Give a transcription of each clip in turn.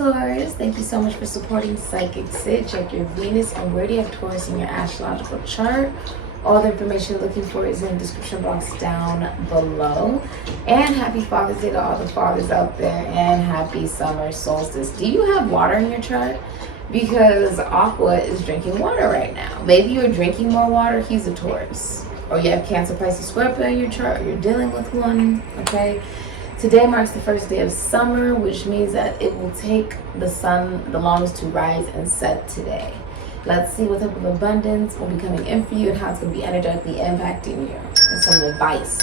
Taurus, thank you so much for supporting SIKIKSYD. Check your Venus and where do you have Taurus in your astrological chart. All the information you're looking for is in the description box down below. And happy Father's Day to all the fathers out there, and happy summer solstice. Do you have water in your chart? Because Aqua is drinking water right now. Maybe you're drinking more water. He's a Taurus. Or you have Cancer, Pisces, Scorpio in your chart, or you're dealing with one, okay? Today marks the first day of summer, which means that it will take the sun the longest to rise and set today. Let's see what type of abundance will be coming in for you and how it's going to be energetically impacting you. And some advice.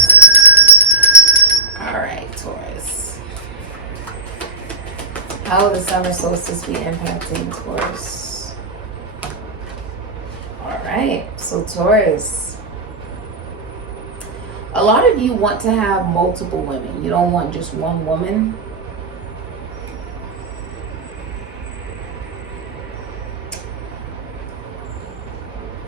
All right, Taurus. How will the summer solstice be impacting Taurus? All right, so Taurus. A lot of you want to have multiple women. You don't want just one woman.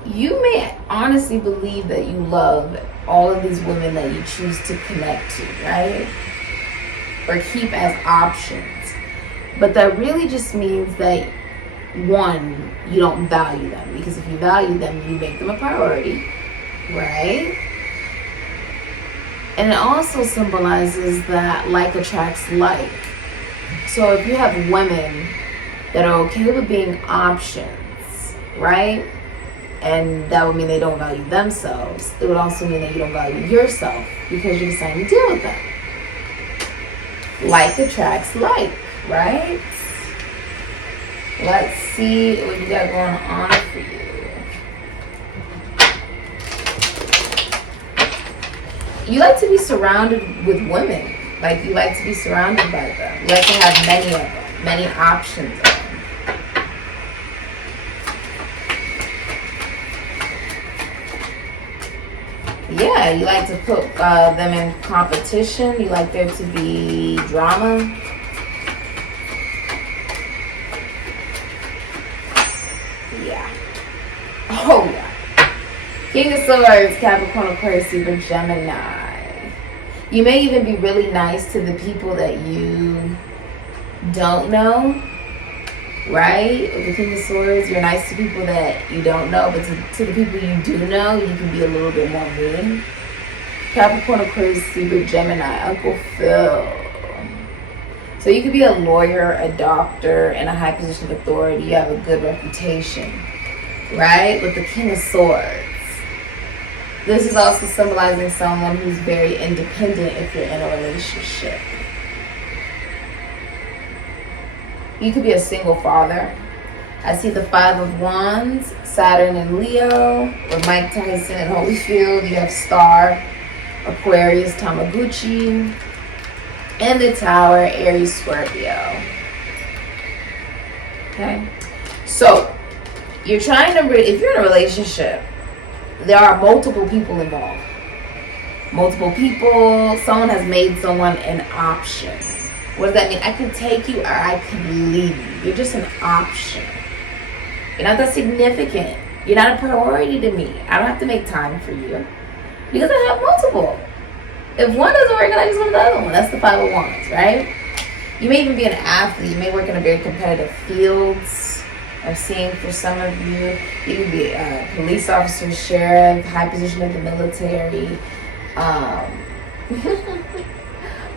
You may honestly believe that you love all of these women that you choose to connect to, right? Or keep as options. But that really just means that, one, you don't value them. Because if you value them, you make them a priority, right? And it also symbolizes that like attracts like. So if you have women that are okay with being options, right? And that would mean they don't value themselves. It would also mean that you don't value yourself because you're deciding to deal with them. Like attracts like, right? Let's see what you got going on for you. You like to be surrounded with women. Like you like to be surrounded by them. You like to have many of them, many options of them. Yeah, you like to put them in competition. You like there to be drama. Yeah. Oh, yeah. King of Swords, Capricorn, Aquarius, Libra, Gemini. You may even be really nice to the people that you don't know, right? With the King of Swords, you're nice to people that you don't know, but to the people you do know, you can be a little bit more mean. Capricorn, Aquarius, Libra, Gemini, Uncle Phil. So you could be a lawyer, a doctor, in a high position of authority. You have a good reputation, right? With the King of Swords. This is also symbolizing someone who's very independent if you're in a relationship. You could be a single father. I see the Five of Wands, Saturn and Leo, with Mike Tyson and Holyfield. You have Star, Aquarius, Tamaguchi, and the Tower, Aries, Scorpio. Okay? So, you're trying to, if you're in a relationship, there are multiple people involved. Multiple people. Someone has made someone an option. What does that mean? I can take you or I can leave you. You're just an option. You're not that significant. You're not a priority to me. I don't have to make time for you because I have multiple. If one doesn't work, I just want the other one. That's the Five of Wands, right? You may even be an athlete. You may work in a very competitive fields. I'm seeing for some of you, you could be a police officer, sheriff, high position in the military.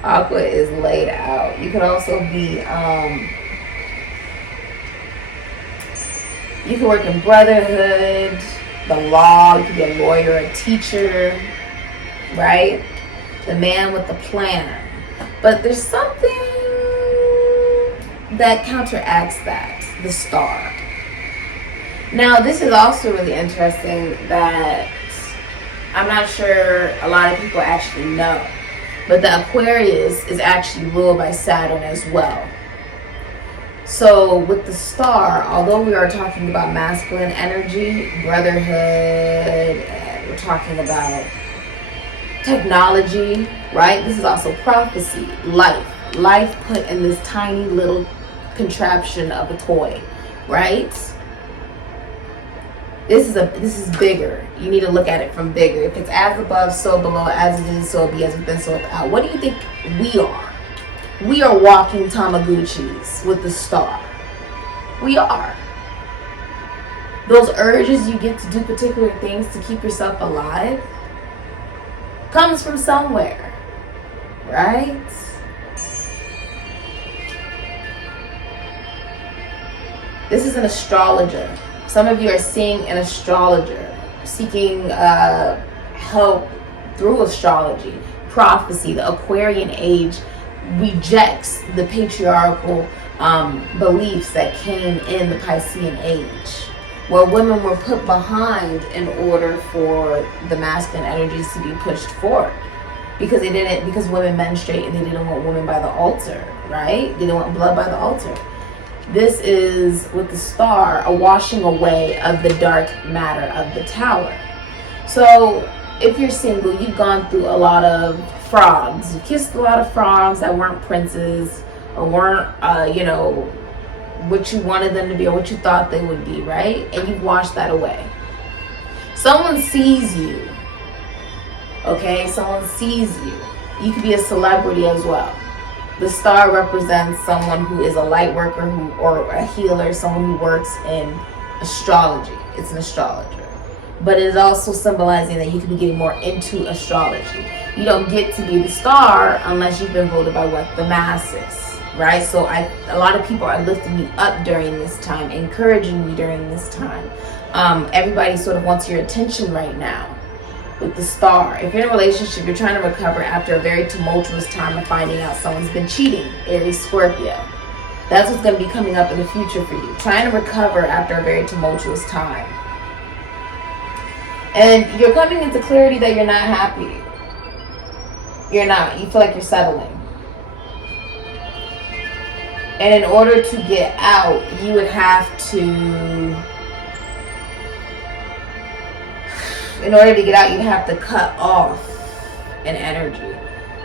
Aqua is laid out. You could also be, you could work in brotherhood, the law. You could be a lawyer, a teacher, right? The man with the plan. But there's something that counteracts that. The Star. Now, this is also really interesting that I'm not sure a lot of people actually know, but the Aquarius is actually ruled by Saturn as well. So with the Star, although we are talking about masculine energy, brotherhood, and we're talking about technology, right? This is also prophecy, life put in this tiny little contraption of a toy, right? This is bigger. You need to look at it from bigger. If it's as above, so below, as it is, so be, as within, so without. What do you think we are? we are walking Tamaguchis with the star. We are. Those urges you get to do particular things to keep yourself alive comes from somewhere, right? This is an astrologer. Some of you are seeing an astrologer, seeking help through astrology. Prophecy, the Aquarian age rejects the patriarchal beliefs that came in the Piscean age, where women were put behind in order for the masculine energies to be pushed forward, because women menstruate and they didn't want women by the altar, right? They didn't want blood by the altar. This is, with the star, a washing away of the dark matter of the tower. So if you're single, you've gone through a lot of frogs. You kissed a lot of frogs that weren't princes or weren't, what you wanted them to be or what you thought they would be, right? And you've washed that away. Someone sees you, okay? Someone sees you. You could be a celebrity as well. The star represents someone who is a light worker or a healer, someone who works in astrology. It's an astrologer. But it is also symbolizing that you could be getting more into astrology. You don't get to be the star unless you've been voted by what? The masses, right? So a lot of people are lifting you up during this time, encouraging you during this time. Everybody sort of wants your attention right now with the star. If you're in a relationship, you're trying to recover after a very tumultuous time of finding out someone's been cheating. Aries, Scorpio. That's what's going to be coming up in the future for you. Trying to recover after a very tumultuous time. And you're coming into clarity that you're not happy. You're not. You feel like you're settling. And in order to get out, you would have to... In order to get out, you'd have to cut off an energy.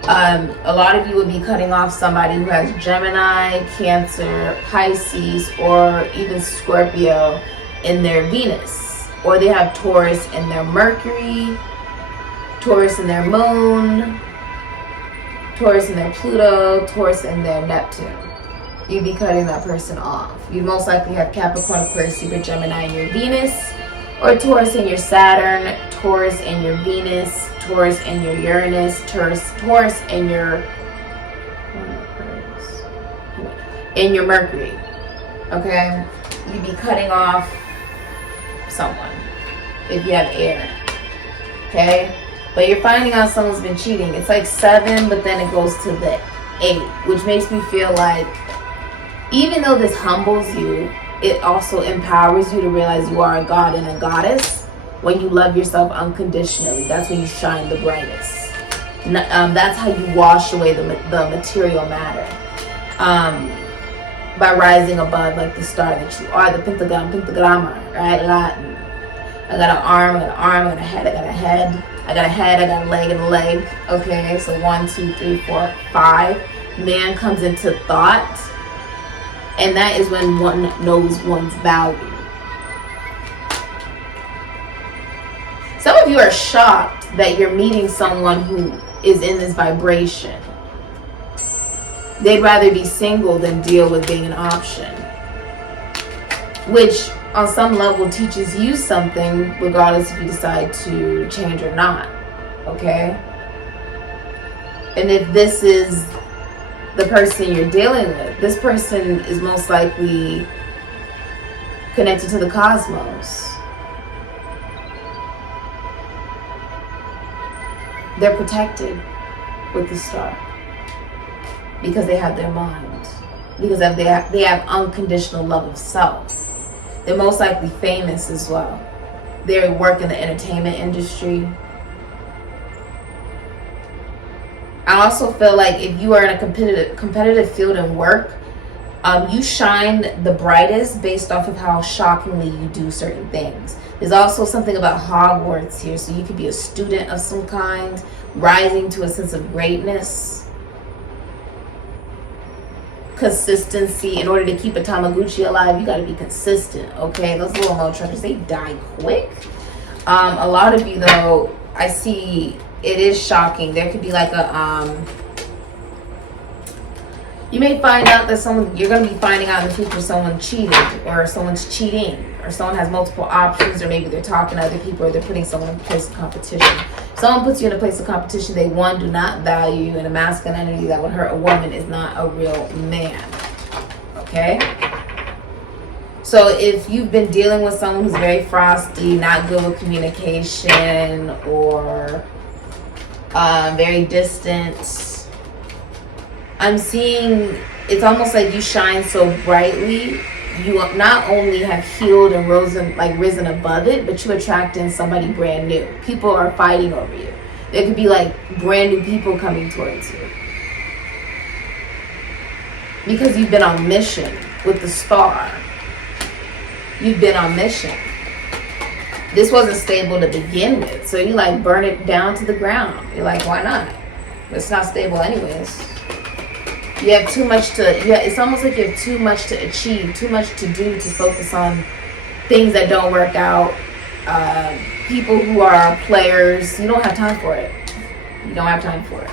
A lot of you would be cutting off somebody who has Gemini, Cancer, Pisces, or even Scorpio in their Venus. Or they have Taurus in their Mercury, Taurus in their Moon, Taurus in their Pluto, Taurus in their Neptune. You'd be cutting that person off. You'd most likely have Capricorn, Aquarius, Libra, Gemini in your Venus, or Taurus in your Saturn, Taurus in your Venus, Taurus in your Uranus, Taurus in your Mercury. Okay? You'd be cutting off someone if you have air. Okay? But you're finding out someone's been cheating. It's like 7, but then it goes to the 8, which makes me feel like even though this humbles you, it also empowers you to realize you are a god and a goddess. When you love yourself unconditionally, that's when you shine the brightest. That's how you wash away the material matter. By rising above like the star that you are, the pentagramma, right? Latin. I got an arm, I got an arm, I got a head, I got a head. I got a head, I got a leg and a leg. Okay, so 1, 2, 3, 4, 5. Man comes into thought. And that is when one knows one's value. Some of you are shocked that you're meeting someone who is in this vibration. They'd rather be single than deal with being an option. Which on some level teaches you something regardless if you decide to change or not. Okay? And if this is the person you're dealing with, this person is most likely connected to the cosmos. They're protected with the star because they have their mind, because they have unconditional love of self. They're most likely famous as well. They work in the entertainment industry. I also feel like if you are in a competitive field in work, you shine the brightest based off of how shockingly you do certain things. There's also something about Hogwarts here, so you could be a student of some kind, rising to a sense of greatness. Consistency. In order to keep a Tamaguchi alive, you got to be consistent, okay? Those little mole truckers, they die quick. A lot of you, though, I see... It is shocking. There could be like a You may find out that you're going to be finding out in the future someone cheated, or someone's cheating, or someone has multiple options, or maybe they're talking to other people, or they're putting someone in a place of competition. Someone puts you in a place of competition they, one, do not value, and a masculine energy that would hurt a woman is not a real man. Okay? So if you've been dealing with someone who's very frosty, not good with communication, or very distant, I'm seeing it's almost like you shine so brightly. You not only have healed and risen above it, but you attract in somebody brand new. People are fighting over you. There could be like brand new people coming towards you. Because you've been on mission with the star. You've been on mission. This wasn't stable to begin with. So you like burn it down to the ground. You're like, why not? It's not stable anyways. You have too much it's almost like you have too much to achieve, too much to do, to focus on things that don't work out. People who are players, you don't have time for it. You don't have time for it.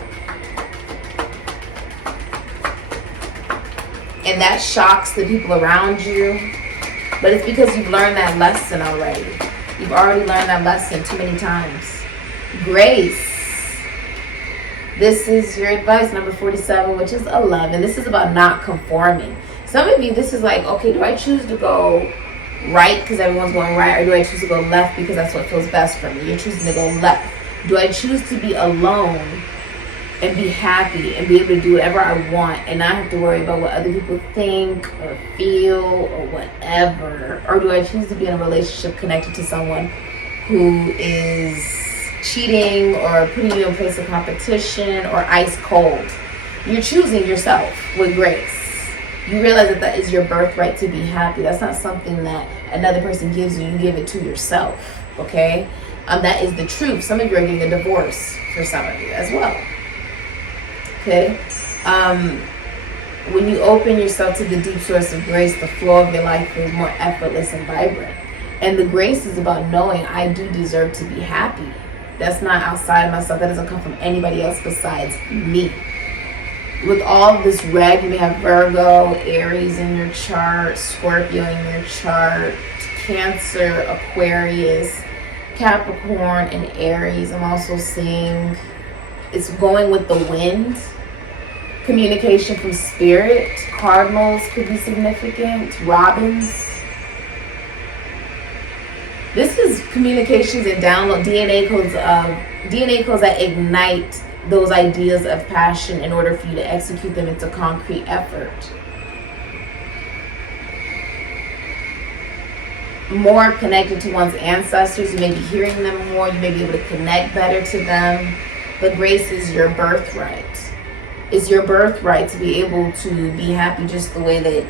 And that shocks the people around you. But it's because you've learned that lesson already. You've already learned that lesson too many times. Grace. This is your advice, number 47, which is 11. This is about not conforming. Some of you, this is like, okay, do I choose to go right because everyone's going right, or do I choose to go left because that's what feels best for me? You're choosing to go left. Do I choose to be alone and be happy and be able to do whatever I want and not have to worry about what other people think or feel or whatever? Or do I choose to be in a relationship connected to someone who is cheating or putting you in a place of competition or ice cold? You're choosing yourself with grace. You realize that that is your birthright to be happy. That's not something that another person gives you. You give it to yourself. Okay? That is the truth. Some of you are getting a divorce for some of you as well. Okay? When you open yourself to the deep source of grace, the flow of your life is more effortless and vibrant. And the grace is about knowing I do deserve to be happy. That's not outside of myself. That doesn't come from anybody else besides me. With all this red, you may have Virgo, Aries in your chart, Scorpio in your chart, Cancer, Aquarius, Capricorn, and Aries. I'm also seeing it's going with the wind. Communication from spirit. Cardinals could be significant. Robins. This is communications and download DNA codes that ignite those ideas of passion in order for you to execute them into concrete effort. More connected to one's ancestors. You may be hearing them more. You may be able to connect better to them. But grace is your birthright. It's your birthright to be able to be happy just the way that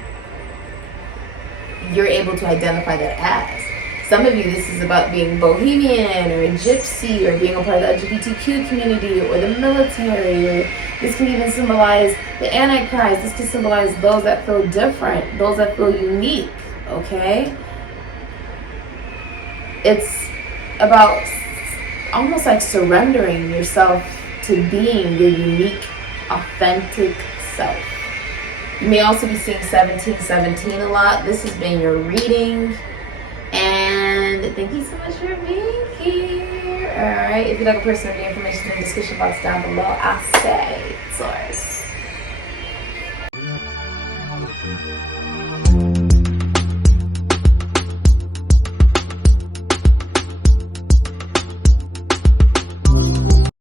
you're able to identify that as. Some of you, this is about being bohemian or a gypsy or being a part of the LGBTQ community or the military. Or this can even symbolize the Antichrist. This can symbolize those that feel different, those that feel unique, okay? It's about almost like surrendering yourself to being your unique, authentic self. You may also be seeing 1717 a lot. This has been your reading. And thank you so much for being here. Alright, if you'd like a personal information in the description box down below, I'll say Taurus.